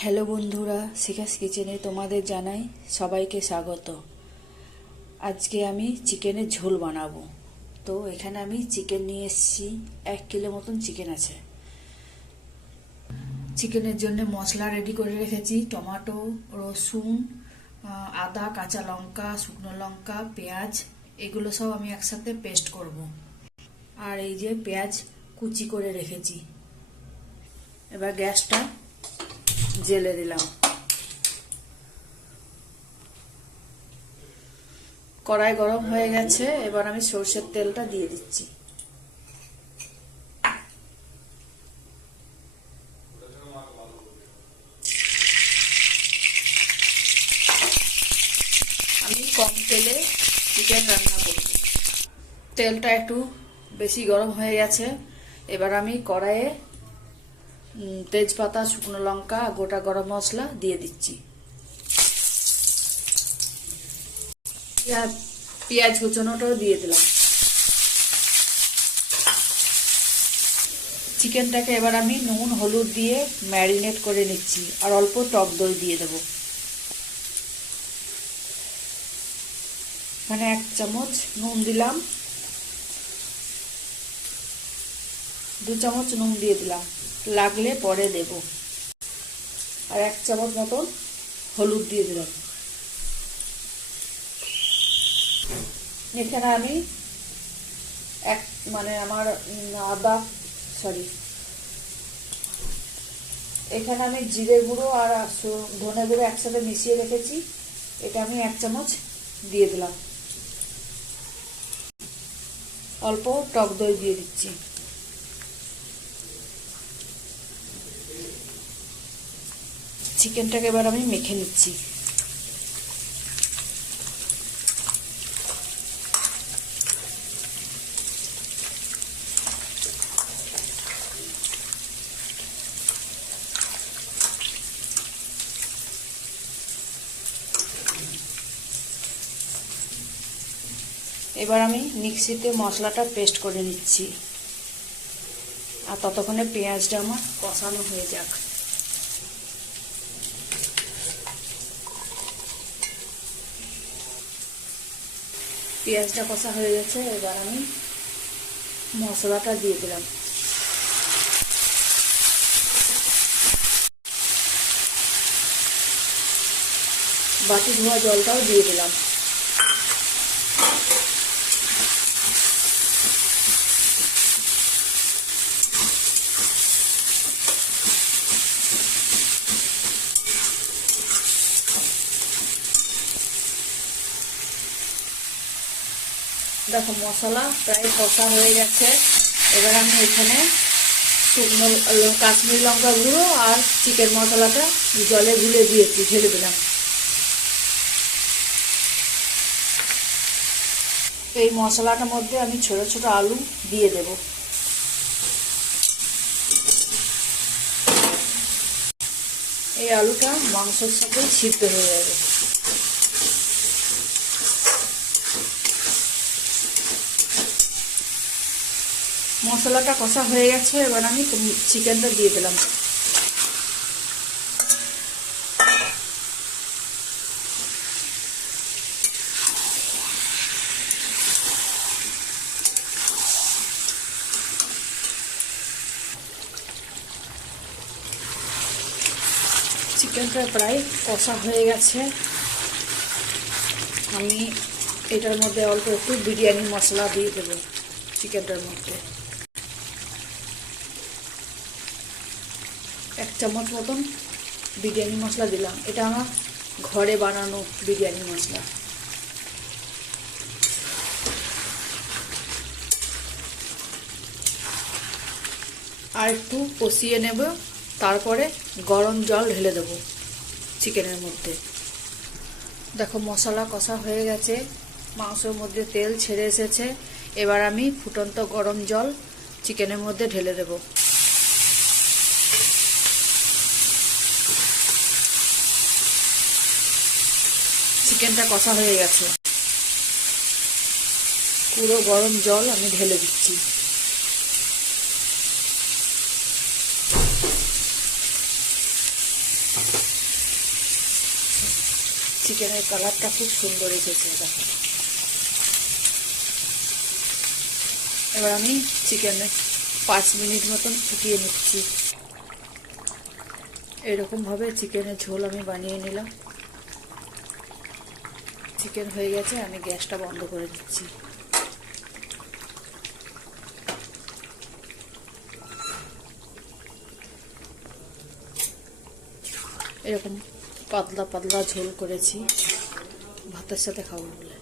Hello বন্ধুরা, শিখাস কিচেনে তোমাদের জানাই সবাইকে স্বাগত। আজকে আমি চিকেনের ঝোল বানাবো। তো এখানে আমি চিকেন নিয়ে এসেছি, 1 কিলো মতন চিকেন আছে। চিকেনের জন্য মশলা রেডি করে রেখেছি। টমেটো, রসুন, আদা, কাঁচা লঙ্কা, শুকনো লঙ্কা, পেঁয়াজ, এগুলো সব আমি একসাথে পেস্ট করব। আর এই যে পেঁয়াজ কুচি করে রেখেছি। এবার গ্যাসটা জেলে দিলাম। কড়াই গরম হয়ে গেছে, এবার আমি সরষের তেলটা দিয়ে দিচ্ছি। আমি কম তেলে চিকেন রান্না করব। তেলটা একটু বেশি গরম হয়ে গেছে, এবার আমি কড়াইয়ে তেজপাতা, শুকনো লঙ্কা, গোটা গরম মশলা দিয়ে দিচ্ছি। পেঁয়াজ কুচনোটাও দিয়ে দিলাম। চিকেনটাকে এবার আমি নুন হলুদ দিয়ে ম্যারিনেট করে নিচ্ছি, আর অল্প টক দই দিয়ে দেবো। এখানে 1 চামচ নুন দিলাম, 2 চামচ নুন দিয়ে দিলাম, লাগলে পরে দেব। আর 1 চামচ মতন হলুদ দিয়ে দিলাম। এখানে আমি এখানে আমি জিরে গুঁড়ো আর ধনে গুঁড়ো একসাথে মিশিয়ে রেখেছি, এটা আমি 1 চামচ দিয়ে দিলাম। অল্প টক দই দিয়ে দিচ্ছি। চিকেনটাকে এবার আমি মেখে নিচ্ছি। এবার আমি মিক্সিতে মশলাটা পেস্ট করে নিচ্ছি, আর ততক্ষণে পেঁয়াজটা আমার কষানো হয়ে যাক। পেঁয়াজটা কষা হয়ে গেছে, এবার আমি মশলাটা দিয়ে দিলাম। বাটি ধোয়া জলটাও দিয়ে দিলাম। দেখো মশলা প্রায় কষা হয়ে গেছে, এবার আমি এখানে শুকনো কাশ্মীরি লঙ্কা গুঁড়ো আর চিকেন মশলাটা জলে গুলে দিয়েছি, ঢেলে দিলাম। এই মশলাটার মধ্যে আমি ছোট ছোট আলু দিয়ে দেব। এই আলুটা মাংসের সাথে সিদ্ধ হয়ে যাবে। মশলাটা কষা হয়ে গেছে, এবার আমি চিকেনটা দিয়ে দিলাম। চিকেনটা প্রায় কষা হয়ে গেছে, আমি এটার মধ্যে অল্প একটু বিরিয়ানি মশলা দিয়ে দেবো। চিকেনটার মধ্যে 1 চামচ মতন বিরিয়ানি মশলা দিলাম, এটা আমার ঘরে বানানো বিরিয়ানি মশলা। আর একটু কষিয়ে নেব, তারপরে গরম জল ঢেলে দেব চিকেনের মধ্যে। দেখো মশলা কষা হয়ে গেছে, মাংসের মধ্যে তেল ছেড়ে এসেছে, এবার আমি ফুটন্ত গরম জল চিকেনের মধ্যে ঢেলে দেব। চিকেনটা কষা হয়ে গেছে, পুরো গরম জল আমি ঢেলে দিচ্ছি। চিকেনের কালারটা খুব সুন্দর এসেছে। দেখো, এবার আমি চিকেনে 5 মিনিট মতন ফুটিয়ে নিচ্ছি। এরকমভাবে চিকেনের ঝোল আমি বানিয়ে নিলাম। চিকেন হয়ে গেছে, আমি গ্যাসটা বন্ধ করে দিচ্ছি। এরকম পাতলা পাতলা ঝোল করেছি, ভাতের সাথে খাবো বলে।